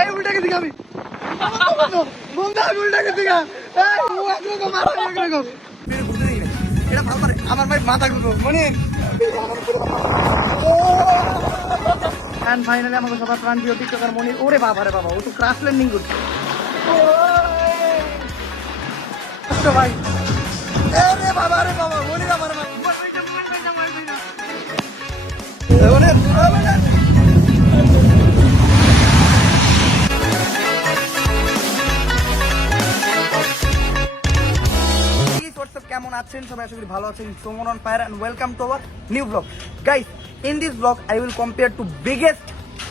এই উল্টা গেছি আমি বন্ধু আমি উল্টা গেছি গা এই ও একরকম মারা একরকম এটা ভালো পারে আমার ভাই মাথা ঘুরবো মানে ফাইনালি আমাকে সবার প্রাণ প্রিয় টিকটকার মনির ওরে বাবা রে বাবা ও তো ক্রাশ ল্যান্ডিং করছে ভাই রে বাবা রে বাবা মনির আমার কেমন আছেন সবাই? আশা করি ভালো আছেন। Soman on fire and welcome to our new blog. Guys, in this blog I will compare two biggest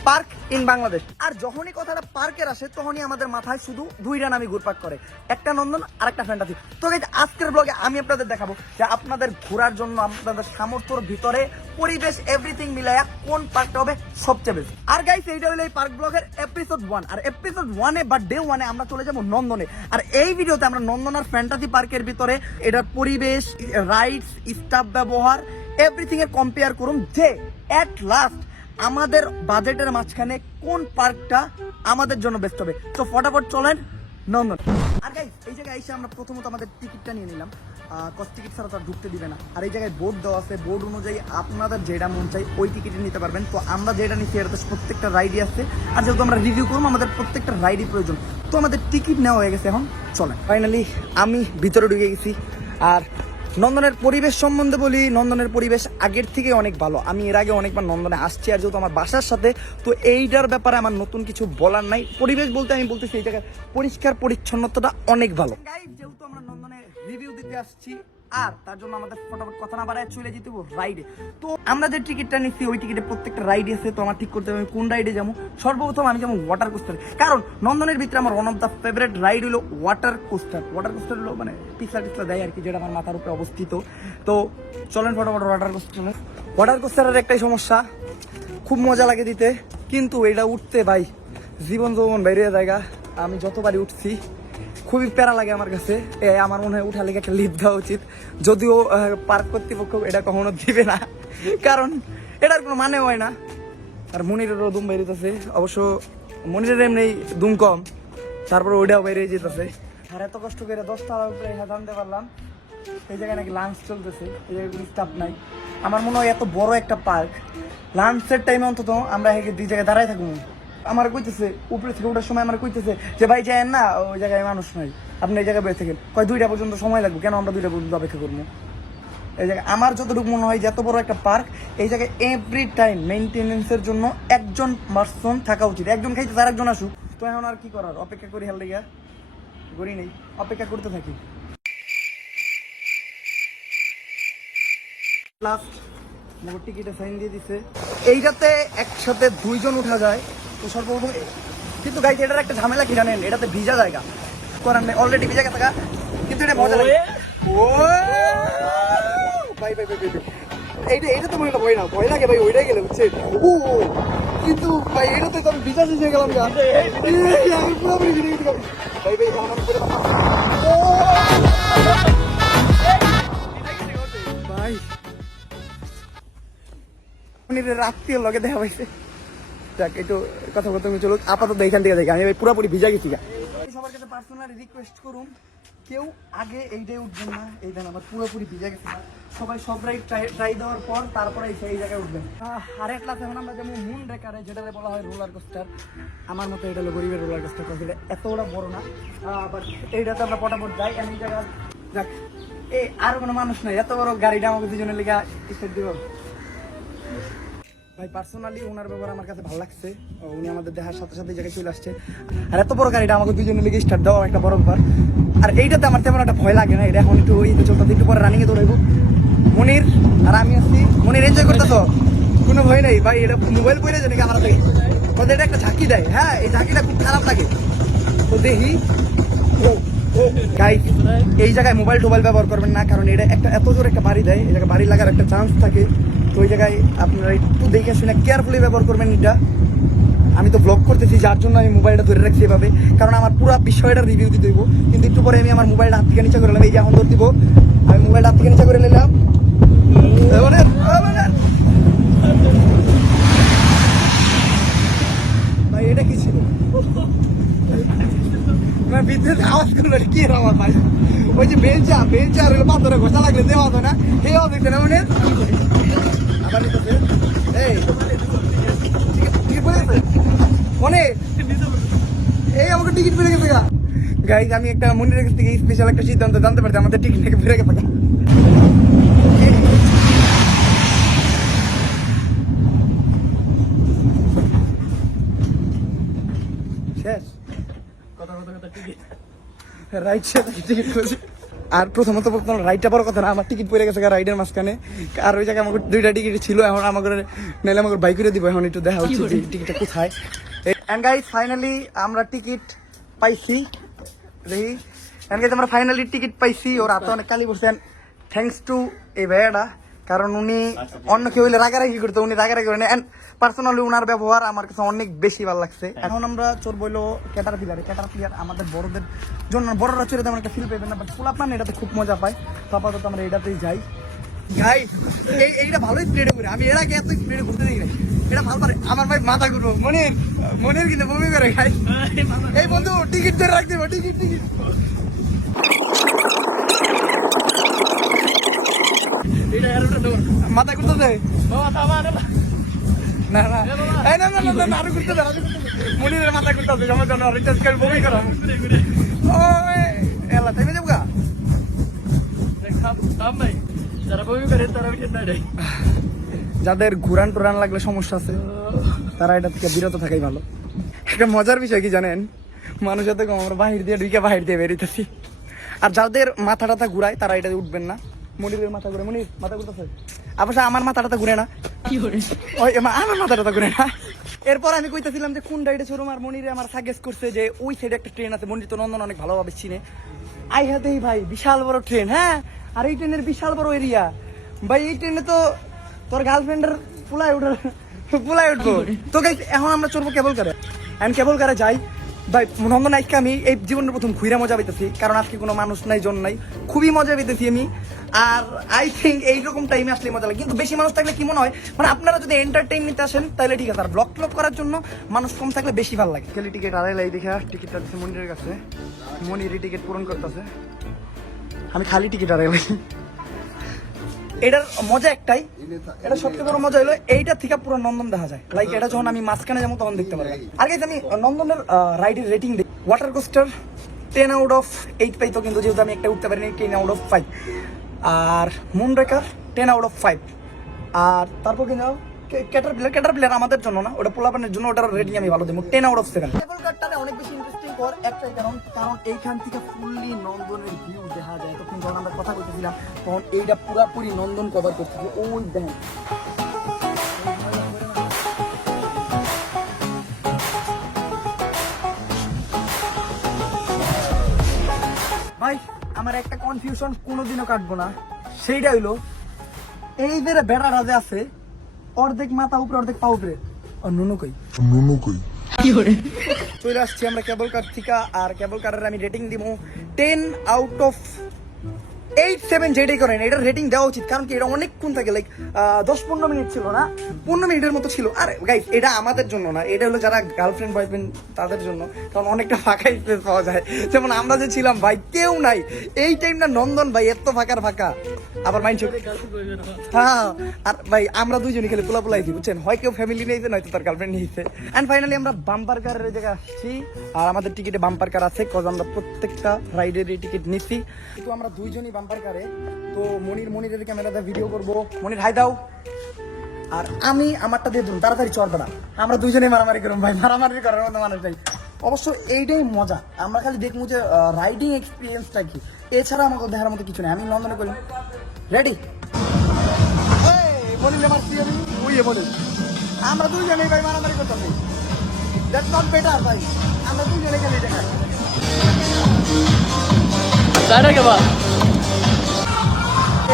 park in Bangladesh. আর যখনই কথাটা পার্কের আসে তখনই আমাদের মাথায় শুধু দুইটা নামই ঘুরপাক করে, একটা নন্দন আর একটা ফ্যান্টাসি। তো গাইস, আজকের ব্লগে আমি আপনাদের দেখাবো যে আপনাদের ঘোরার জন্য আপনাদের সামর্থ্যর ভিতরে পরিবেশ এভরিথিং মিলাইয়া কোন পার্কটা হবে সবচেয়ে বেশি। আর গাইস, এইটা হলো এই পার্ক ব্লগের এপিসোড 1। আর এপিসোড 1 বা ডে 1 আমরা চলে যাবো নন্দনে। আর এই ভিডিওতে আমরা নন্দন আর ফ্যান্টাসি পার্কের ভিতরে এটার পরিবেশ, রাইডস, স্টাফ ব্যবহার এভরিথিং এর কম্পেয়ার করুন যে এট লাস্ট আমাদের বাজেটের মাঝখানে কোন পার্কটা আমাদের জন্য বেস্ট হবে। তো ফটাফট চলেন নন্দন। আর গাইস, এই জায়গায় এসে আমরা প্রথমত আমাদের টিকিটটা নিয়ে নিলাম। কস্ট টিকিট ছাড়া তো আর ঢুকতে দিবে না। আর এই জায়গায় বোর্ড দেওয়া আছে, বোর্ড অনুযায়ী আপনাদের যেটা মন চাই ওই টিকিটে নিতে পারবেন। তো আমরা যেটা নিচ্ছি এটাতে প্রত্যেকটা রাইডই আছে। আর যেহেতু আমরা রিভিউ করবো আমাদের প্রত্যেকটা রাইডই প্রয়োজন, তো আমাদের টিকিট নেওয়া হয়ে গেছে। এখন চলেন ফাইনালি আমি ভিতরে ঢুকে গেছি। আর নন্দনের পরিবেশ সম্বন্ধে বলি, নন্দনের পরিবেশ আগের থেকে অনেক ভালো। আমি এর আগে অনেকবার নন্দনে আসছি, আর যেহেতু আমার বাসার সাথে, তো এইটার ব্যাপারে আমার নতুন কিছু বলার নাই। পরিবেশ বলতে আমি বলতেছি এই জায়গায় পরিষ্কার পরিচ্ছন্নতাটা অনেক ভালো। যেহেতু আমরা নন্দনে রিভিউ দিতে আসছি, আর তার জন্য আমাদের ফটাফট কথা না বাড়ায় চলে যেতে রাইডে। তো আমরা যে টিকিটটা নিচ্ছি ওই টিকিটে প্রত্যেকটা রাইডে আছে। তো আমার ঠিক করতে হবে আমি কোন রাইডে যাবো। সর্বপ্রথম আমি যেমন ওয়াটার কোস্টার, কারণ নন্দনের ভিতরে আমার one of the favourite ride হলো ওয়াটার কোস্টার। ওয়াটার কোস্টার হলো মানে পিছলা টিছলা দেয় আর কি, যেটা আমার মাথার উপরে অবস্থিত। তো চলেন ফটাফট ওয়াটার কোস্টার। ওয়াটার কোস্টারের একটাই সমস্যা, খুব মজা লাগে দিতে, কিন্তু এটা উঠতে ভাই জীবন যৌবন বাইরে জায়গা। আমি যতবারই উঠছি খুবই প্যারা লাগে আমার কাছে। আমার মনে হয় উঠার লেগে একটা লিফট দেওয়া উচিত, যদিও পার্ক কর্তৃপক্ষ এটা কখনো দিবে না, কারণ এটার কোনো মানে হয় না। আর মনিরেরও দুম বেরিয়েছে, অবশ্য মনিরের এমনি দুম কম, তারপর ওইটাও বেরিয়ে যেতেছে। আর এত কষ্ট করে 10 টাকার উপরে জানতে পারলাম এই জায়গায় নাকি লাঞ্চ চলতেছে, এই জায়গায় কোনো স্টাফ নাই। আমার মনে হয় এত বড় একটা পার্ক, লাঞ্চের টাইমে অন্তত আমরা দুই জায়গায় দাঁড়ায় থাকবো। আমার কইতেছে উপরে থেকে ওঠার সময় আমার কইতেছে যে ভাই যায়েন না, ওই জায়গায় মানুষ নাই, আপনি এই জায়গায় বের থাকেন। কয় 2টা পর্যন্ত সময় লাগবে, কেন আমরা 2টা পর্যন্ত অপেক্ষা করবো? এই জায়গায় আমার যতটুকু মনে হয় যে এত বড় একটা পার্ক, এই জায়গায় এভরি টাইম মেনটেনেন্সের জন্য একজন পার্সন থাকা উচিত। একজন খাইতে তার একজন আসুক। তো এখন আর কি করার, অপেক্ষা করি, হেল গিয়া করি নেই, অপেক্ষা করতে থাকি। লাস্ট মোট টিকিটে সাইন দিয়ে দিছে। এইটাতে একসাথে 2 জন উঠা যায়। তো সর্বপ্রথম কিন্তু গাইস এটার একটা ঝামেলা কি জানেন, এটাতে ভিজা জায়গা করার নেই, অলরেডি ভিজা থাকা, কিন্তু এটা মজা লাগে। ও ভাই ভাই ভাই ভাই এইটা তো মনে ভয় না, ভয় লাগে ভাই ওইটাই গেলে বুঝছে। ও কিন্তু ভাই এটাতে তো আমি ভিজা শেষ হয়ে গেলাম, আমি পুরোপুরি ভিজে গেছি ভাই ভাই আমার পুরো ভাই রাত্রির লগে দেখা পাইছে। যাক, একটু কথা বলতে চলুক, আপাতত এখান থেকে দেখি। আমি পুরোপুরি ভিজা গেছি। সবার কাছে পার্সোনালি রিকোয়েস্ট করুন, কেউ আগে এইটাই উঠবেন না। এই দেন আমার পুরোপুরি ভিজা গেছে, সবাই সব রাইড ট্রাই দেওয়ার পর তারপরে এই জায়গায় উঠবেন। আর এক লাখ এখন আমরা যেমন মুন রেকারে, যেটা বলা হয় রোলার কোস্টার, আমার মতো এটা হলো গরিবের রোলার কোস্টার। এতটা বড় না, বাট এইটাতে আমরা পটাপট যাই। আমি জায়গা যাক, এই আর কোনো মানুষ নাই, এত বড় গাড়িটা আমাকে দুজনের লেগে স্টার্ট দিব। ভাই পার্সোনালি ওনার ব্যবহার আমার কাছে ভালো লাগছে, উনি আমাদের দেখার সাথে সাথে জায়গায় চলে আসছে। আর এত বড় গাড়িটা আমাকে 2 জনের লেগে স্টার্ট দেওয়া একটা বড় ব্যাপার। আর এইটাতে আমার তেমন একটা ভয় লাগে না, এটা এখন একটু ওই তো চলতে, একটু পরে রানিংয়ে দৌড়াইবো। মনির আর আমি আছি। মনির এনজয় করতেছ? কোনো ভয় নেই ভাই, এটা মোবাইল পড়ে যায় নাকি আমার থেকে, ওদের এটা একটা ঝাঁকি দেয়। হ্যাঁ, এই ঝাঁকিটা খুব খারাপ লাগে। তো দেখি গাইস, এই জায়গায় মোবাইল টোবাইল ব্যবহার করবেন না, কারণ এটা একটা এত জোর একটা বাড়ি দেয়, এই জায়গায় বাড়ি লাগার একটা চান্স থাকে। তো ওই জায়গায় আপনারা একটু দেখে শুনে কেয়ারফুলি ব্যবহার করবেন এটা। আমি তো ব্লগ করতেছি, যার জন্য আমি মোবাইলটা ধরে রাখছি এভাবে, কারণ আমার পুরো বিষয়টা রিভিউ দিতে হইব। কিন্তু একটু পরে আমি আমার মোবাইলটা হাত থেকে নিচে করে নিলাম, এই যে এখন ধর দিব, আমি মোবাইলটা হাত থেকে নিচে করে নিলাম। ভাই এটা কি ছিল? বিদ্যুৎ আওয়াজ করলো কি আমার ভাই, ওই যে বেঞ্চার হলো পাথরে ঘষা লাগলে দেওয়া হয় না, সেই আওয়াজ দিতে না মনে আবার এই মনে এই আমাকে টিকিট পেরে গেছে গা। গাইজ আমি একটা মনিরের কাছ থেকে স্পেশাল একটা সিদ্ধান্ত জানতে পারছি, আমাদের টিকিট নাকি পেরে গেছে গা। শেষ রাইট টিকিট করেছি। আর প্রথমত রাইডটা বড় কথা না, আমার টিকিট পড়ে গেছে রাইডের মাঝখানে। আর ওই জায়গায় আমাকে 2টা টিকিট ছিল, এখন আমাকে নাইলে আমাকে বাইক করে দিব। এখন একটু দেখা হচ্ছে যে টিকিটটা কোথায়। এন্ড গাইস ফাইনালি আমরা টিকিট পাইছি, দেখি এন্ড গাইস আমরা ফাইনালি টিকিট পাইছি। ওর হাতে অনেক কালি বসছেন, থ্যাংকস টু এই ভাইয়াটা, কারণ উনি অন্য কেউ হইলে রাগারাগি করতো, উনি রাগারাগি করেন। এন্ড পার্সোনালি উনার ব্যবহার আমার কাছে অনেক বেশি ভালো লাগছে। এখন আমরা চোর বইলো ক্যাটারপিলার আমাদের বড়দের জন্য, বড়রা চড়ে তেমন একটা ফিল পাইবেন না, বাট ফুল আপনার এটাতে খুব মজা পায়। তো আপাতত আমরা এটাতেই যাই। গাইস এইটা ভালোই স্প্রেডে করে, আমি এর আগে এত স্প্রেডে ঘুরতে দেখি না, এটা ভালো পারে। আমার ভাই মাথা ঘুরবো, মনির কিন্তু বমি করে। গাইস এই বন্ধু টিকিট ধরে রাখতে হবে, টিকিট মাথা ঘুরতে না না আরো ঘুরতে মনিরের মাথা ঘুরতে হবে আমার জন্য বমি করা। ও এলা তাই যাবো গা যাদের ঘুরান টুরান লাগলে সমস্যা আছে তারা এটা থেকে বিরত থাকাই ভালো। একটা মজার বিষয় কি জানেন, মানুষ এত কম আমরা বাহির দিয়ে বেরিয়েছি। আর যাদের মাথা টাথা ঘুরায় তারা এটাতে উঠবেন না। মনিরের মাথা ঘুরে, মনির মাথা ঘুরতেছে, অবশ্য আমার মাথা টাথা ঘুরে না, কি করে আমার মাথা টাথা ঘুরে না। এরপর আমি কইতেছিলাম যে কোন রাইডে শোরুম, আর মনিরে আমার সাজেস্ট করছে যে ওই সাইডে একটা ট্রেন আছে। মনির তো নন্দন অনেক ভালোভাবে চিনে। আই হাতেই ভাই বিশাল বড় ট্রেন, হ্যাঁ, আর এই ট্রেনের বিশাল বড় এরিয়া ভাই। এই ট্রেনে তো তোর গার্লফ্রেন্ডের পুলায় উঠবো। তো গাইস এখন আমরা চড়বো কেবল কারে, আমি কেবল কারে যাই ভাই। নন্দন আজকে আমি এই জীবনের প্রথম ঘুরে মজা পেতেছি, কারণ আজকে কোনো মানুষ নাই, জন নাই, খুবই মজা পেতেছি আমি। আর আই থিঙ্ক এইরকম টাইমে আসলে মজা লাগে, কিন্তু বেশি মানুষ থাকলে কি মনে হয়, মানে আপনারা যদি এন্টারটেইন নিতে আসেন তাহলে ঠিক আছে, আর ব্লগ করার জন্য মানুষ কম থাকলে বেশি ভালো লাগে। খালি টিকিট আড়াইলাই দেখা টিকিটটা দিচ্ছে মনিরের কাছে, মনিরই টিকিট পূরণ করতেছে, আমি খালি টিকিট আড়াইলাই। এটার মজা একটাই, এটা সবচেয়ে বড় মজা হলো এইটা থেকে পুরো নন্দন দেখা যায়। লাইক এটা যখন আমি মাঝখানে যাবো তখন দেখতে পারবো। আর গাইস আমি নন্দনের রাইডের রেটিং দিই, ওয়াটার কোস্টার 10/8 পাইতো, কিন্তু যেহেতু আমি একটা উঠতে পারিনি 10/5। আর মুনরেকার 10/5। আর তারপর কি নাও ক্যাটারপিলার আমাদের জন্য না, ওটা পোলাপানের জন্য, ওটার রেটিং আমি ভালো দেবো 10/7। কেবল কারটা অনেক বেশি ইন্টারেস্টিং কর একটাই কারণ এইখান থেকে ফুললি নন্দনের ভিউ দেখা যায়। তখন যখন আমরা কথা বলতেছিলাম তখন এইটা পুরাপুরি নন্দন কভার করতেছে। ওই দেখেন ভাই, আমার একটা কনফিউশন কোনোদিনও কাটবো না, সেইটা হইলো এই যে বেড়াটা যে আছে অর্ধেক মাথা উপরে অর্ধেক পা উপরে, আর নুনু কই চলে আসছি আমরা কেবল কার থেকে। আর কেবল কারের আমি রেটিং দিব 10/8 যেটাই করেন এটার রেটিং দেওয়া উচিত, কারণ কি এটা অনেকক্ষণ থাকে, লাইক 10-15 মিনিট ছিল না, 15 মিনিটের মতো ছিল। আর গাইস এটা আমাদের জন্য না, এটা হলো যারা গার্লফ্রেন্ড বয়ফ্রেন্ড তাদের জন্য, কারণ অনেকটা ফাঁকা স্পেস পাওয়া যায়। যেমন আমরা যে ছিলাম ভাই কেউ নাই এই টাইমটা, নন্দন ভাই এত ফাঁকা। আবার মাইন্ড হ্যাঁ, আর ভাই আমরা দুইজনই খেলে পোলাইছি বুঝছেন, হয় কেউ ফ্যামিলি নিয়েছে নয়তো তার গার্লফ্রেন্ড নিয়েছে। অ্যান্ড ফাইনালি আমরা বাম্পার কারের জায়গায় আসছি, আর আমাদের টিকিটে বাম্পার কার আছে, কজ আমরা প্রত্যেকটা রাইডের টিকিট নিচ্ছি। তো আমরা দুইজনই বাম্পার কারে। তো মনিরের ক্যামেরাতে ভিডিও করবো, মনির হাই দাও, আর আমি আমারটা দিয়ে দিলাম, তাড়াতাড়ি চড়বে না, আমরা দুইজনেই মারামারি করবো ভাই, মারামারি করার মতো মানুষ ভাই। অবশ্য এইটাই মজা, আমরা খালি দেখবো যে রাইডিং এক্সপিরিয়েন্সটা কি, এছাড়া আমাকে দেখার মতো কিছু নেই। আমি নন্দনে করলাম রেডি, আমরা দুইজনেই ভাই মারামারি করতাম, দ্যাটস নট বেটার ভাই, আমরা দুইজনে খালি দেখা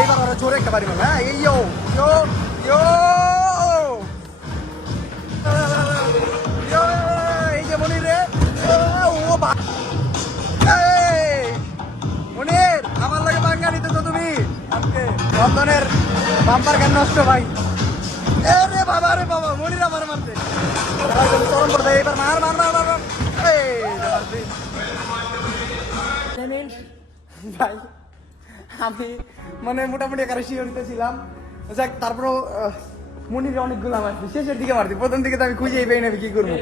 এইবার ওরা জোরে একটা বাড়ি বল, হ্যাঁ এই ইয়ো ইয়ো ইয়ো এই যে মনির রে, ও মনির আমার লাগে বাঙ্গা নিতে তো তুমি আজকে নন্দনের বাম্পার কেন নষ্ট ভাই। রে বাবা মনির আমার মারতে চরম পড়বে, এবার মার ভাই আমি মানে মোটামুটি একারে শিওরিতে ছিলাম, যাক তারপরও মনিরে অনেকগুলো আমার শেষের দিকে মারছি, প্রথম দিকে তো আমি খুঁজেই পেয়ে নেবে কি করবো।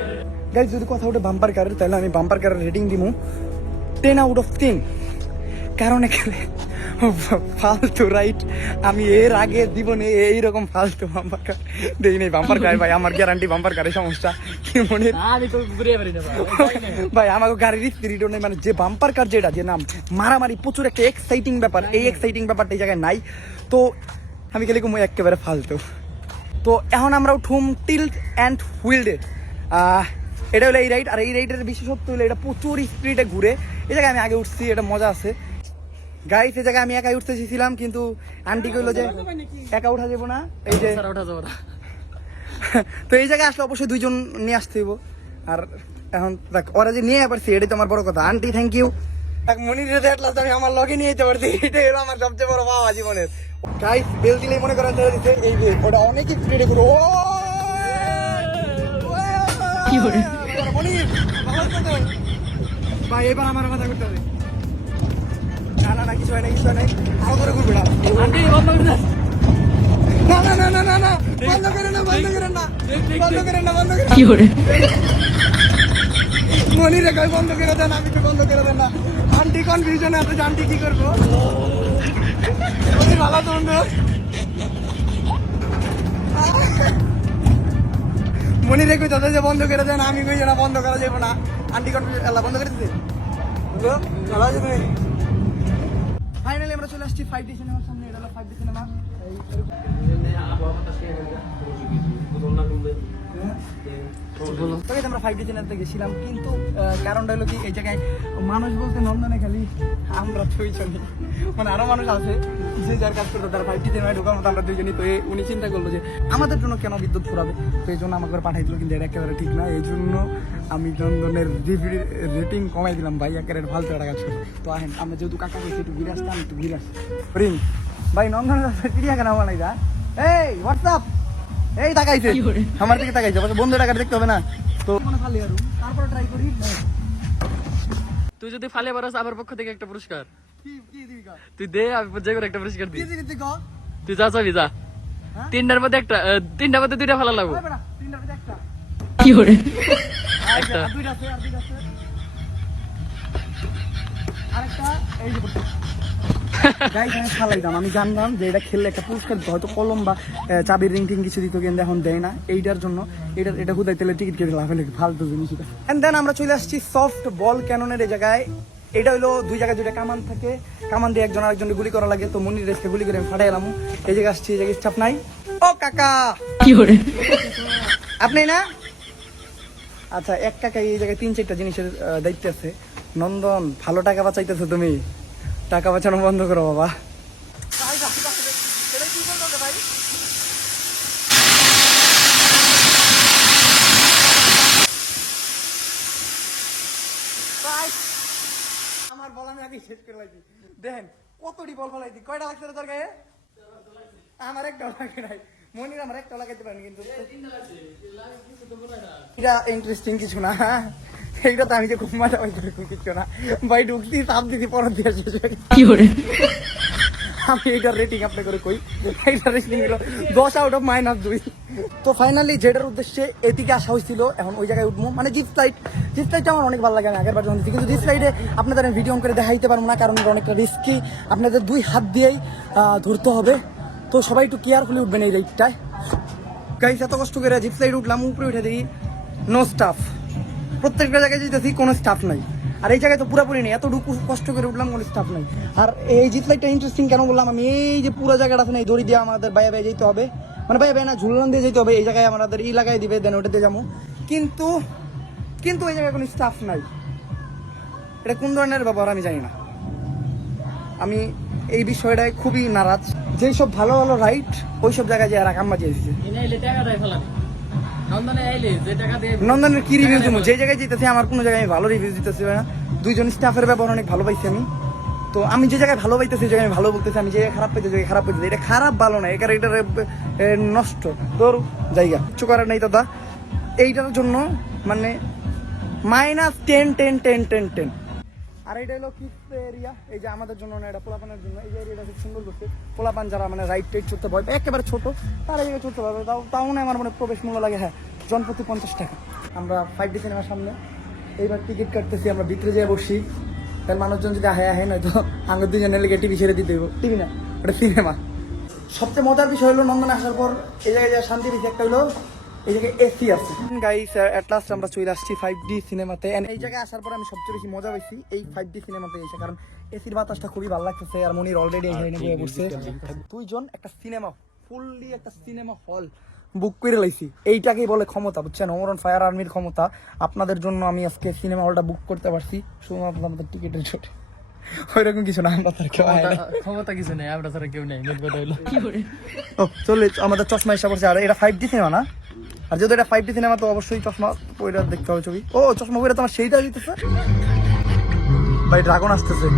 গাইজ যদি কথা ওঠে বাম্পার কারের, তাহলে আমি বাম্পার কারের রেটিং দিব 10/10। কারণ এখানে ফালতু রাইট আমি এর আগে জীবনে এইরকম ফালতু বাম্পার কার দেই নেই। বাম্পার কার ভাই আমার গ্যারান্টি বাম্পার কারের সমস্যা কি মনে ভাই আমাকে গাড়ির স্পিরিটও নেই, মানে যে বাম্পার কার যেটা যে নাম মারামারি প্রচুর একটা এক্সাইটিং ব্যাপার, এই এক্সাইটিং ব্যাপারটা এই জায়গায় নাই। তো আমি গেলে কম একেবারে ফালতু। তো এখন আমরা উঠুম টিল্ট অ্যান্ড হুইল্ডে। এটা হলো এই রাইড, আর এই রাইডের বিশেষত্ব হলো এটা প্রচুর স্পিডে ঘুরে। এই জায়গায় আমি আগে উঠছি, এটা মজা আছে গাইস। এই জায়গায় আমি একাই উঠতে চেয়েছিলাম, কিন্তু আন্টি কইলো যে একা উঠা যাবো না, এই যে তো এই জায়গায় আসলে অবশ্যই দুইজন নিয়ে আসতে হইব। আর এখন দেখ ওরা যে নিয়ে পারছি এটাই তো আমার বড় কথা। Aunty thank you. মনির আমি আমার লগে নিয়ে যেতে পারছি, এটাই হলো আমার সবচেয়ে বড় পাওয়া জীবনের। গাইস বেল দিলেই মনে করেন দিচ্ছে এই যে ওটা অনেক স্পিডে ঘুরে। ও কি করে মনির ভাই এবার আমার মাথা করতে হবে। না না না কিছু হয় না, কিছু হয় নাই, আরো করে ঘুরবে না। আন্টি বন্ধ করে না না না না না না বন্ধ করে না, বন্ধ করে না, বন্ধ করে না, বন্ধ করে কি করে মনির রে কই বন্ধ করে দেন, আমি তো বন্ধ করে দেন না। আন্টি কনফিউশনে আছে, আন্টি কি করবো। মনির ভালো তো মনির রে কই দাদা যে বন্ধ করে দেন, আমি কই না বন্ধ করা যাবে না। আন্টি কনফিউশন আল্লাহ বন্ধ করে দিতে ভালো আছে তুমি। ফাইনালি আমরা চলে আসছি 5D সিনেমার সামনে। এটা হলো 5D সিনেমা। আমরা 5D সিনেমাতে গেছিলাম, কিন্তু কারণটা হলো কি এই জায়গায় মানুষ বলতে নন্দনে খালি আমরা দুইজনই, মানে আরো মানুষ আছে যে যার কাজ করতো তারা 5D সিনেমায় ঢোকার মতো আমরা দুইজনই। তো উনি চিন্তা করলো যে আমাদের জন্য কেন বিদ্যুৎ ফুরাবে, তো এই জন্য আমাকে পাঠাই দিল, কিন্তু এটা একেবারে ঠিক না। এই জন্য আমি নন্দনের রেটিং কমাই দিলাম ভাই, একেবারে ফালতু টাকা ছিল। তো আহেন আমরা যেহেতু কাকা বলছি একটু ঘুরে আসতাম, একটু ঘুরে আসি রিং ভাই নন্দনের চিড়িয়াখানা বানাই যা। এই হোয়াটসঅ্যাপ এই তাকাইছে আমার দিকে তাকাইছে, বন্ধু টাকা দেখতে হবে না। তো তারপরে ট্রাই করি। তুই যদি ফালে পারস আমার পক্ষ থেকে একটা পুরস্কার কি দিবি কা তুই দে, আমি যে করে একটা পুরস্কার দিই। কি দিবি তুই ক তুই যা চাবি যা। তিনটার মধ্যে দুইটা ফালা লাগবো। ওই বেটা তিনটার ভিতরে একটা কি করে একটা দুইটা আছে, আর দুইটা আছে, আরেকটা এই যে পড়ছে গাইস। আমি ফালাইতাম, আমি জানলাম যে এটা খেললে একটা পুরস্কার হয়তো কলম বা চাবির রিং টিং কিছু দিত, কিন্তু এখন দেয় না। এইটার জন্য এটা হুদাই তেলে টিকিট কেটে লাভ হলে ফালতু জিনিস এটা। এন্ড দেন আমরা চলে আসছি সফট বল ক্যাননের এই জায়গায়। এটা হলো দুই জায়গায় দুইটা কামান থাকে, কামান দিয়ে একজন আরেকজনকে গুলি করা লাগে। তো মনির রেসকে গুলি করে আমি ফাটাই এলাম। এই জায়গায় আসছি, এই জায়গায় স্টাফ নাই। ও কাকা কি করে আপনি না, আচ্ছা এক কাকা এই জায়গায় 3-4টা জিনিসের দায়িত্ব আছে। নন্দন ভালো টাকা বাঁচাইতেছো তুমি, টাকা বাঁচানো বন্ধ করো বাবা। আমার বল আমি আগে শেষ করে লাগছি। দেখেন কতটি বল ফলাইছি, কয়টা লাগছে তোর গায়ে? আমার একটা লাগে নাই, মনির আমার একটা লাগাইতে পারেন, কিন্তু এটা ইন্টারেস্টিং কিছু না। এইটা তো আমি যে খুব মজা পাই কিছু না ভাই, ঢুকছি চাপ দিছি পরের দিয়ে শেষ হয়ে গেছে। আমি এইটার রেটিং আপনি করে কই, এইটার রেটিং হলো 10/-2। তো ফাইনালি যেটার উদ্দেশ্যে এদিকে আসা হয়েছিল, এখন ওই জায়গায় উঠবো, মানে জিপ স্লাইডটা আমার অনেক ভালো লাগে, আমি আগের বার যখন দিচ্ছি। কিন্তু জিপ স্লাইডে আপনাদের আমি ভিডিও করে দেখাইতে পারবো না, কারণ এটা অনেকটা রিস্কি, আপনাদের 2 হাত দিয়েই ধরতে হবে। তো সবাই একটু কেয়ারফুলি উঠবেন এই রাইডটায়। গাইস এত কষ্ট করে জিপ স্লাইড উঠলাম, উপরে উঠে দেখি নো স্টাফ। প্রত্যেকটা জায়গায় যেতেছি কোনো স্টাফ নাই, আর এই জায়গায় তো পুরোপুরি নেই। এতটুকু কষ্ট করে উঠলাম, কোনো স্টাফ নাই। আর এই জিপ লাইটটা ইন্টারেস্টিং কেন বললাম, আমি এই যে পুরো জায়গাটা আছে না, এই দড়ি দিয়ে আমাদের বাইরে বাইরে যেতে হবে, মানে বাইরে বাইরে না ঝুলন দিয়ে যেতে হবে। এই জায়গায় আমাদের লাগাই দিবে, দেন ওটাতে যাবো। কিন্তু এই জায়গায় কোনো স্টাফ নাই। এটা কোন ধরনের ব্যবহার আমি জানি না। আমি এই বিষয়টায় খুবই নারাজ। যেই সব ভালো ভালো রাইড ওই সব জায়গায় যে রাখাম বাজিয়ে দিচ্ছে। নন্দনের কি রিভিউ দেবো, যে জায়গায় যেতেছি আমার কোনো জায়গায় আমি ভালো রিভিউ দিতেছি না। 2জন স্টাফের ব্যবহার অনেক ভালো পাইছি আমি। তো আমি যে জায়গায় ভালো পাইতেছি সেই জায়গায় ভালো বলতেছি, আমি যে খারাপ পাইতেছি খারাপ পাইতেছি। এটা খারাপ ভালো না, এটা নষ্ট তোর জায়গা কিছু করার নেই দাদা। এইটার জন্য মানে -10 10 10 10 10। আর এটা হলো কিডস এরিয়া, এই যে আমাদের জন্য না, এটা পোলাপানের জন্য। এই যে এরিয়াটা খুব সুন্দর করছে, পোলাপান যারা মানে রাইড টাইড করতে ভয় পায়, একেবারে ছোট তারা এখানে চলতে পারবে। তাও না আমার মানে প্রবেশ মূল্য লাগে হ্যাঁ জনপ্রতি 50 টাকা। আমরা 5D সিনেমার সামনে এইবার টিকিট কাটতেছি, আমরা ভিতরে যেয়ে বসি, তার মানুষজন যদি আহে নয়তো আঙুর দুজনের লেগে টিভি ছেড়ে দিতে হইব। টিভি না, ওটা সিনেমা। সবচেয়ে মজার বিষয় হলো নন্দনে আসার পর এই জায়গায় যা শান্তি দিচ্ছে একটা হলো এই জায়গায় এসি আছে। গাইস এট লাস্ট আমরা চলে আসছি 5D সিনেমাতে। এন্ড এই জায়গায় আসার পর আমি সবচেয়ে বেশি মজা পাইছি এই 5D সিনেমাতে এসে, কারণ এসির বাতাসটা খুবই ভালো লাগতেছে। আর মনির অলরেডি এখানে বসে বসছে, দুইজন একটা সিনেমা ফুললি একটা সিনেমা হল বুক করে লাইছি। এইটাকেই বলে ক্ষমতা, বুঝছেন? অমরন ফায়ার আর্মির ক্ষমতা। আপনাদের জন্য আমি আজকে সিনেমা হলটা বুক করতে পারছি শুধুমাত্র আমাদের টিকিটের ছোটে। ওইরকম কিছু না, আমরা তার কেউ ক্ষমতা কিছু নেই, আমরা ছাড়া কেউ নেই। মেন কথা হলো কি করে চলে আমাদের চশমা এসে পড়ছে। আর এটা 5D সিনেমা না, আর যেহেতু এটা 5D সিনেমা তো অবশ্যই চশমা পরে দেখতে হবে ছবি। ও চশমা পরে তোমার সেইটা দিতেছে ভাই, ড্রাগন আসতেছে।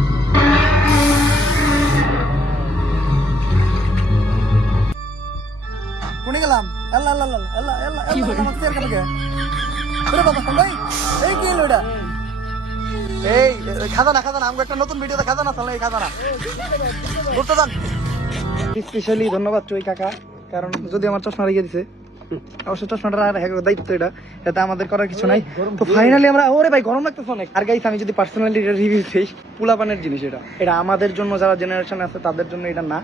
কোনে গেলাম? আল্লাহ আল্লাহ আল্লাহ আল্লাহ আল্লাহ আল্লাহ আমার তেল কাটে ওরে বাবা ভাই, এই কি হলো এটা? এই খাজানা আমরা একটা নতুন ভিডিওতে খাজানা চালাই, এই খাজানা ঘুরতে যান। স্পেশালি ধন্যবাদ চই কাকা, কারণ যদি আমার চশমা রেখে দিছে, অবশ্য চশমাটার আর দায়িত্ব এটা আমাদের করার কিছু নাই। তো ফাইনালি আমরা, ওরে ভাই গরম লাগতেছে অনেক। আর গাইস আমি যদি পার্সোনালি এটা রিভিউ দিই, পুলাপানের জিনিস এটা আমাদের জন্য, যারা জেনারেশন আছে তাদের জন্য এটা না,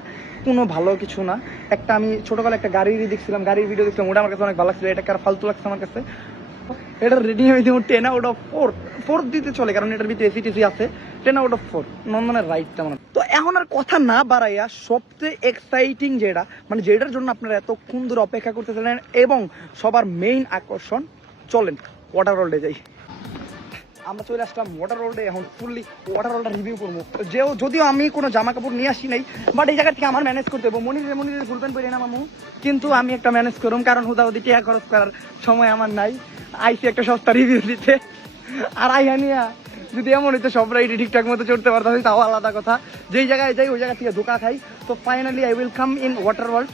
কোনো ভালো কিছু না। একটা আমি ছোটবেলা একটা গাড়ির দেখছিলাম, গাড়ির ভিডিও দেখছিলাম, ওটা আমার কাছে অনেক ভালো লাগছিল। এটা কার ফালতু লাগছে আমার কাছে। এটার রেটিং আমি দিব 10 আউট অফ 4 দিতে চলে, কারণ এটার ভিতরে এসি টেসি আছে। 10 আউট অফ 4 নন্দনের রাইড তেমন। তো এখন আর কথা না বাড়াইয়া সবচেয়ে এক্সাইটিং যেটা, মানে যেটার জন্য আপনারা এতক্ষণ ধরে অপেক্ষা করতেছিলেন এবং সবার মেইন আকর্ষণ, চলেন ওয়াটার ওয়ার্ল্ডে যাই। আমরা চলে আসলাম ওয়াটার ওয়ার্ল্ডে, এখন ফুললি ওয়াটার ওয়ার্ল্ডটা রিভিউ করবো। যদিও আমি কোনো জামা কাপড় নিয়ে আসি নাই, বাট এই জায়গা থেকে আমার ম্যানেজ করতে হবে। মনিরের ফুল প্যান্ট পরে না মামু, কিন্তু আমি একটা ম্যানেজ করুম, কারণ হুদাহুদি টাকা খরচ করার সময় আমার নাই। আইসি একটা সস্তা রিভিউ দিতে, আর আইহানিয়া যদি এমন হইতো সব রাইডে ঠিকঠাক মতো চড়তে পারতাম তাও আলাদা কথা। যেই জায়গায় যাই ওই জায়গা থেকে ধোকা খাই। তো finally I will come in water world.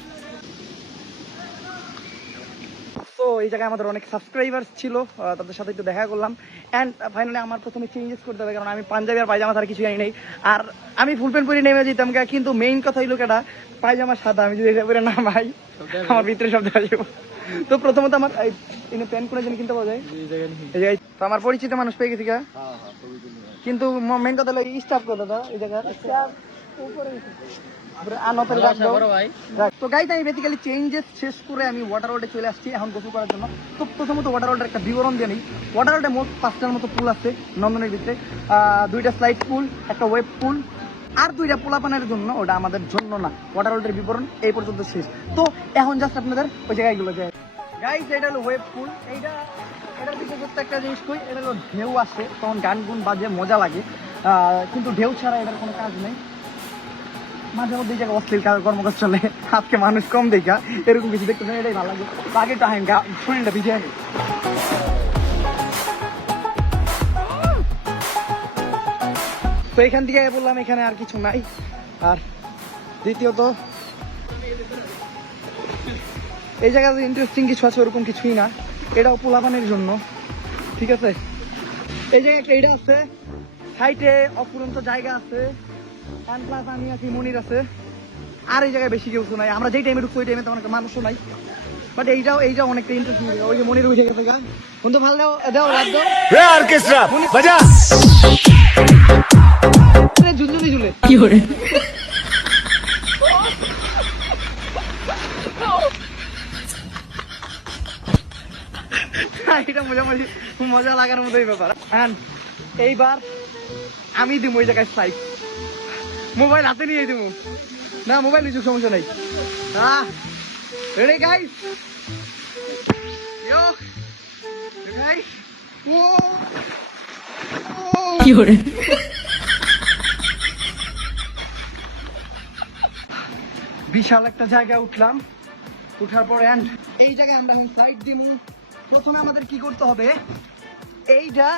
তো এই জায়গায় আমাদের অনেক সাবস্ক্রাইবার ছিল, তাদের সাথে একটু দেখা করলাম। অ্যান্ড ফাইনালি আমার প্রথমে চেঞ্জেস করতে হবে, কারণ আমি পাঞ্জাবি আর পায়জামা তার কিছু জানি নাই। আর আমি ফুল প্যান্ট পরে নেমে যেতাম, কিন্তু মেইন কথা হইলো কেটা, পায়জামা সাদা, আমি যদি এটা পরে না ভাই আমার ভিতরে সব দেখা যাবো। তো প্রথমত আমার প্যান্ট করে যেন কিনতে পাওয়া যায় এই জায়গায়। তো আমার পরিচিত মানুষ পেয়ে গেছি, কিন্তু মেইন কথা হলো স্টাফ কথা দাদা এই জায়গায় তো গাইজ আমি বেসিক্যালি চেঞ্জেস শেষ করে আমি ওয়াটার ওয়ার্ল্ডে চলে আসছি এখন গোসল করার জন্য। তো প্রথমত ওয়াটার ওয়ার্ল্ডের একটা বিবরণ দিয়ে নিই। ওয়াটার ওয়ার্ল্ডে মোট 5টার মতো পুল আছে নন্দনের ভিতরে, 2টা স্লাইড পুল, একটা ওয়েব পুল, আর 2টা পোলাপানের জন্য, ওটা আমাদের জন্য না। ওয়াটার ওয়ার্ল্ডের বিবরণ এই পর্যন্ত শেষ। তো এখন জাস্ট আপনাদের ওই জায়গাগুলো যায়। গাইজ এটা হলো ওয়েব পুল। এটার বিশেষত্ব একটা জিনিস কই, এটা হলো ঢেউ আসে তখন গান গুন বাজে মজা লাগে, কিন্তু ঢেউ ছাড়া এটার কোনো কাজ নেই। মাঝে মধ্যে এই জায়গায় অশ্লীল কর্মকাজ চলে, আজকে মানুষ কম দেখা এরকম কিছু দেখতে এটাই ভালো লাগে। আগে তো হ্যাঁ শরীরটা ভিজে আনি। তো এখান থেকে বললাম এখানে আর কিছু নাই। আর দ্বিতীয়ত এই জায়গাতে ইন্টারেস্টিং কিছু আছে ওরকম কিছুই না, এটাও পোলাপানের জন্য, ঠিক আছে? এই জায়গায় একটা এটা আছে, সাইডে অপুরন্ত জায়গা আছে, প্লাস আমি আছি, মনির আছে, আর এই জায়গায় বেশি কেউ নাই। আমরা যেই টাইমে ঢুকবো ওই টাইমে তেমন একটা মানুষও নাই, বাট এইটাও অনেকটা ইন্টারেস্টিং। ওই যে মনির উঠে গেছে গা, বন্ধু ভালো দাও রাত দাও ঝুলঝুলি ঝুলে কি করে এটা মোটামুটি মজা লাগার মতোই ব্যাপার। এইবার আমি দিব ওই জায়গায় সাইড, মোবাইল হাতে নিয়ে দিব না, মোবাইল নিচু সমস্যা নাই। রেডি গাইস, কি করে বিশাল একটা জায়গায় উঠলাম, উঠার পর এই জায়গায় আমরা সাইড দিব। প্রথমে আমাদের কি করতে হবে, এইটা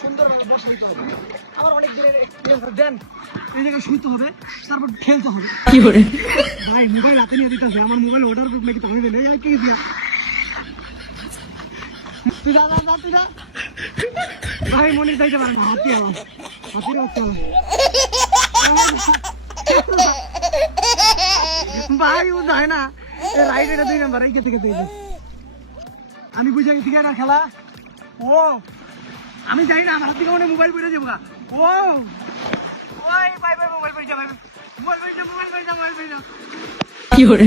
সুন্দরভাবে বসাইতে হবে। আমার অনেক দিনের এক্সপিরিয়েন্স দেন, এই জায়গায় শুইতে হবে, তারপর খেলতে হবে। কি করে ভাই মোবাইল হাতে নিয়ে দিতেছে, আমার মোবাইল ওয়াটার প্রুফ নাকি তুমি দেবে কি দিয়া তুই যা ভাই মনে চাইতে পারে না হাতি আমার ভাই ও যায় না রাইড এটা 2 নাম্বার এই কেটে কেটে আমি বুঝে গেছি না খেলা ও আমি যাই না আমার হাত থেকে মোবাইল পড়ে যাবো ও ওই ভাই ভাই মোবাইল পড়ে যাবে মোবাইল পড়ে যা কি করে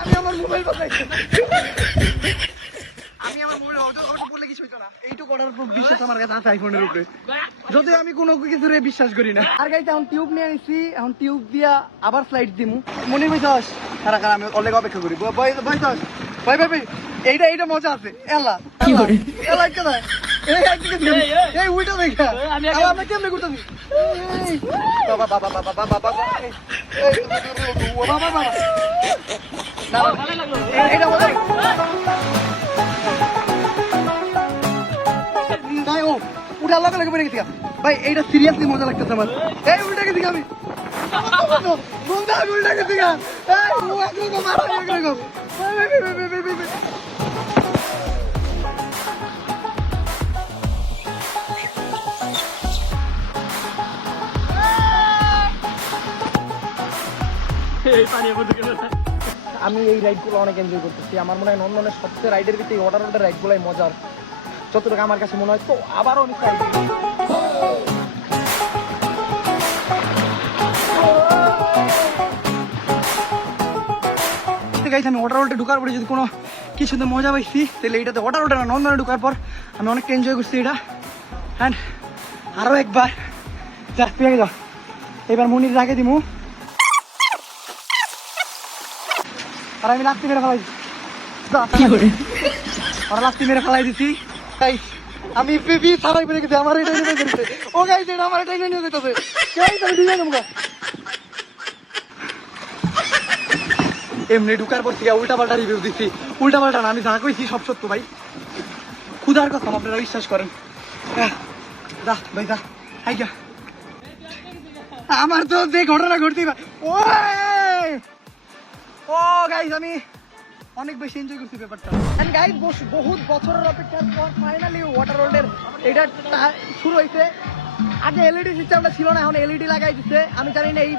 আমি আমার মোবাইল বাঁচাইছি আমি আমার মোবাইল ওটা বললে কিছু হইতো না এইটুকু করার পর বিশ্বাস আমার কাছে আছে আইফোনের উপরে যদিও আমি কোনো কিছুরে বিশ্বাস করি না আর গাইতে এখন টিউব নিয়ে আনিছি এখন টিউব দিয়া আবার ফ্লাইট দিমু মনে বইছস সারা কারণ আমি অনেক অপেক্ষা করি বইছস ভাই ভাই ভাই এইটা মজা আছে এলা কি করে এলা একটা দেখ এই উইটা দেখা আমি কেমনে করতেছি বাবা বাবা বাবা বাবা বাবা বাবা বাবা এটা বলে ভাই ও উঠা লাগা লাগে বেরিয়ে গেছি ভাই এইটা সিরিয়াসলি মজা লাগতেছে আমার এই উল্টা গেছি আমি বন্ধু আমি উল্টা গেছি এই ও একদম মারা গেল ভাই আমি এই রাইডগুলো অনেক এনজয় করতেছি আমার মনে হয় নন্দনের সবচেয়ে রাইডের ভিতরে এই ওয়াটার রোডের রাইডগুলোই মজার যতটুকু আমার কাছে মনে হয় তো আবারও আমি ট্রাই করি আমি ওয়াটার রোডে ঢুকার পরে যদি কোনো কিছুতে মজা পাইছি তাহলে এইটাতে ওয়াটার রোডে না নন্দনে ঢুকার পর আমি অনেকটা এনজয় করছি এটা অ্যান্ড আরও একবার যা পেয়ে যাও এবার মনির রাখে দিমু আর আমি লাস্তি মেরে ফেলাই ওরা লাস্তি মেরে ফেলাই দিছি তাই আমি পিপি সারাই বেড়ে গেছি আমার এটা নিয়ে গেছে ও গাইস এটা আমার এটা নিয়ে যেতেছে কেই তুমি দিয়ে দেবো এমনি ঢুকার পর থেকে উল্টা পাল্টা রিভিউ দিচ্ছি উল্টা পাল্টা না আমি যা কইছি সব সত্য ভাই ক্ষুধার কথা আপনারা বিশ্বাস করেন যা ভাই যা হাই গা আমার তো যে ঘটনা ঘটতেই ও ও গাইস আমি অনেক বেশি এনজয় করছি ব্যাপারটা এন্ড গাইস বহুত বছরের অপেক্ষার পর ফাইনালি ওয়াটার রোডের এটা শুরু হয়েছে আগে এলইডি সিস্টেমটা ছিল না এখন এলইডি লাগাই দিচ্ছে আমি জানি না এই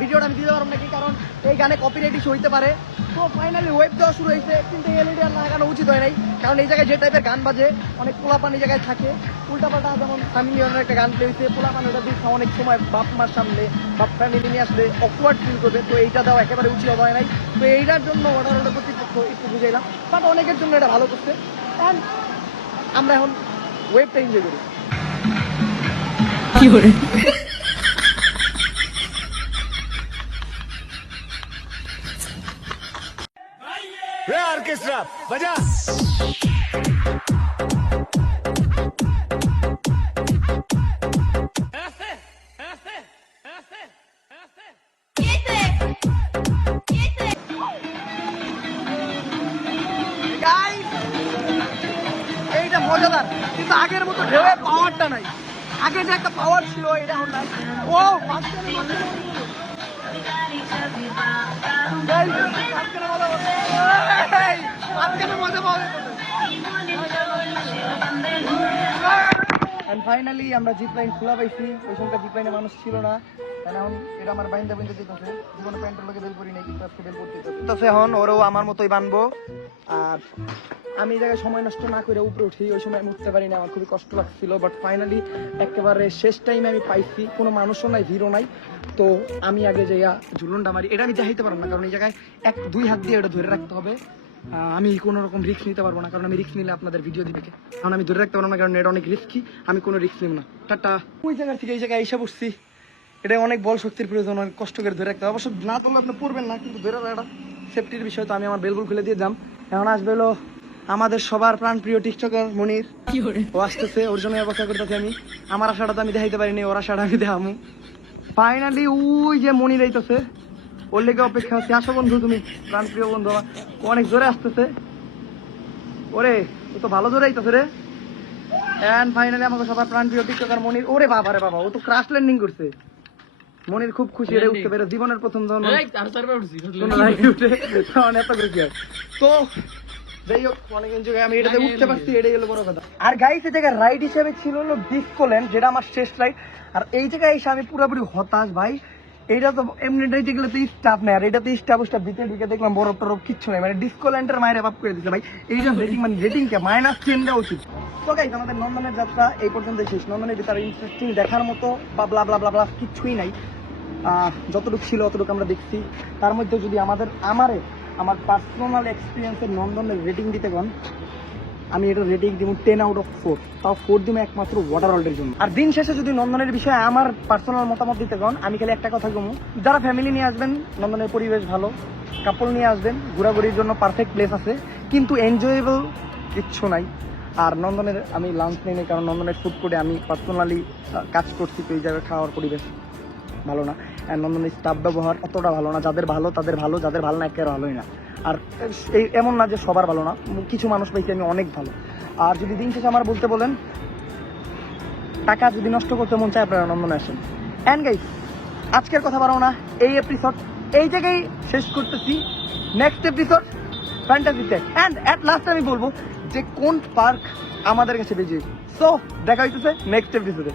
ভিডিওটা আমি দিতে পারবো নাকি কারণ এই গানে কপিরাইট ইস্যু হইতে পারে তো ফাইনালি ওয়েব দেওয়া শুরু হয়েছে কিন্তু এলইডি আর লাগানো উচিত হয় নাই কারণ এই জায়গায় যে টাইপের গান বাজে অনেক পোলাপান এই জায়গায় থাকে উল্টাপাল্টা যেমন সানি লিওনের একটা গান প্লে হয়েছে পোলাপান ওটা দিচ্ছে অনেক সময় বাপ মার সামনে বাপ ফ্যামিলি নিয়ে আসলে অকওয়ার্ড ফিল করবে তো এইটা দেওয়া একেবারে উচিত হয় নাই তো এইটার জন্য ওয়াটার রোডের কর্তৃপক্ষ একটু বুঝাইলাম বাট অনেকের জন্য এটা ভালো করছে অ্যান্ড আমরা এখন ওয়েবটা এনজয় করি কি করে ऑर्केस्ट्रा बजा এইটা মজাদার কিন্তু আগের মতো ঢেউয়ের পাওয়ারটা নাই আগে যে একটা পাওয়ার ছিল এটা এখন নাই ও ফাইনালি আমরা জিপ লাইন খোলা পাইছি ওই সময় জিপ লাইনে মানুষ ছিল না এখন এটা আমার বাইন্দা বাইন্দা দিতেছে জীবনে প্যান্টের লোকে বেল করি নাই কিন্তু আজকে বেল করতে দিতেছে এখন ওরও আমার মতোই বানবো আর আমি এই জায়গায় সময় নষ্ট না করে উপরে উঠি ওই সময় আমি উঠতে পারি না আমার খুবই কষ্ট লাগছিল বাট ফাইনালি একেবারে শেষ টাইমে আমি পাইছি কোনো মানুষও নাই ভিড়ও নাই তো আমি আগে যাইয়া ঝুলনটা মারি এটা আমি দেখাইতে পারবো না কারণ এই জায়গায় 1-2 হাত দিয়ে এটা ধরে রাখতে হবে আমি কোনো রকম রিস্ক নিতে পারবো না কারণ আমি রিস্ক নিলে আপনাদের ভিডিও দিবে কারণ আমি ধরে রাখতে পারবো না কারণ এটা অনেক রিস্কি আমি কোনো রিস্ক নিব না টাটা ওই জায়গা থেকে এই জায়গায় এসে বসছি এটা অনেক বল শক্তির প্রয়োজন অনেক কষ্ট করে ধরে রাখতে হবে অবশ্য না তোমরা আপনি পড়বেন না কিন্তু ধরে একটা সেফটির বিষয় তো আমি আমার বেলবুল খুলে দিয়ে যাম এখন আসবে হলো আমাদের সবার প্রাণপ্রিয় টিকটকার মনির ও আসতেছে ওর জন্য অপেক্ষা করতেছি আমি আমার আশাটা তো আমি দেখাইতে পারিনি ওর আশাটা আমি দেখামু ফাইনালি ওই যে মনির আইতেছে ওর লেগে অপেক্ষা হচ্ছে আসো বন্ধু তুমি প্রাণপ্রিয় বন্ধু আমার অনেক জোরে আসতেছে ওরে ও তো ভালো জোরে আইতেছে রে এন্ড ফাইনালি আমাকে সবার প্রাণপ্রিয় টিকটকার মনির ওরে বাবা রে বাবা ও তো ক্রাশ ল্যান্ডিং করছে মনির খুব খুশি এটা উঠতে পেরে জীবনের প্রথম যখন এত খুশি হয় তো যাই হোক অনেক এনজয়, আমি এটাতে উঠতে পারছি, এটাই হলো বড় কথা। আর গাইস এই জায়গায় রাইড হিসেবে ছিল হলো ডিসকোল্যান্ড, যেটা আমার শেষ রাইড। আর এই জায়গায় এসে আমি পুরোপুরি হতাশ ভাই। এইটা তো এমনিটাইতে গেলে তো স্টাফ নেই, আর এটাতে স্টাফ ভিতরে ঢুকে দেখলাম বরফ টরফ কিচ্ছু নেই, মানে ডিসকোল্যান্ডের মায়ের বাপ করে দিচ্ছে ভাই। এইটা রেটিং মানে রেটিংকে -10 দেওয়া উচিত। তো গাইস আমাদের নন্দনের যাত্রা এই পর্যন্ত শেষ। নন্দনের ভিতরে ইন্টারেস্টিং দেখার মতো বা ব্লা ব্লা ব্লা ব্লা কিছুই নাই। যতটুকু ছিল অতটুকু আমরা দেখছি। তার মধ্যে যদি আমার পার্সোনাল এক্সপিরিয়েন্সের নন্দনের রেটিং দিতে গন, আমি এটা রেটিং দিব 10/4। তাও 4 দিব একমাত্র ওয়াটার ওয়ার্ল্ডের জন্য। আর দিন শেষে যদি নন্দনের বিষয়ে আমার পার্সোনাল মতামত দিতে গন, আমি খালি একটা কথা বলবো, যারা ফ্যামিলি নিয়ে আসবেন নন্দনের পরিবেশ ভালো, কাপল নিয়ে আসবেন ঘোরাঘুরির জন্য পারফেক্ট প্লেস আছে, কিন্তু এনজয়েবল কিচ্ছু নাই। আর নন্দনের আমি লাঞ্চ নিই নাই, কারণ নন্দনের ফুড কোর্টে আমি পার্সোনালি কাজ করছি, তো এই জায়গায় খাওয়ার পরিবেশ ভালো না। আর নন্দনের স্টাফ ব্যবহার অতটা ভালো না, যাদের ভালো তাদের ভালো, যাদের ভালো না একেবারে ভালোই না। আর এই এমন না যে সবার ভালো না, কিছু মানুষ পাইছি আমি অনেক ভালো। আর যদি দিন শেষে আমার বলতে বলেন, টাকা যদি নষ্ট করতে মন চায় আপনারা নন্দনে আসেন। অ্যান্ড গাইস আজকের কথা বাড়াও না, এই এপিসোড এই জায়গায় শেষ করতেছি। নেক্সট এপিসোড ফ্যান্টাসিতে, অ্যান্ড অ্যাট লাস্ট আমি বলবো যে কোন পার্ক আমাদের কাছে বেশি। সো দেখা হইতেছে নেক্সট এপিসোডে।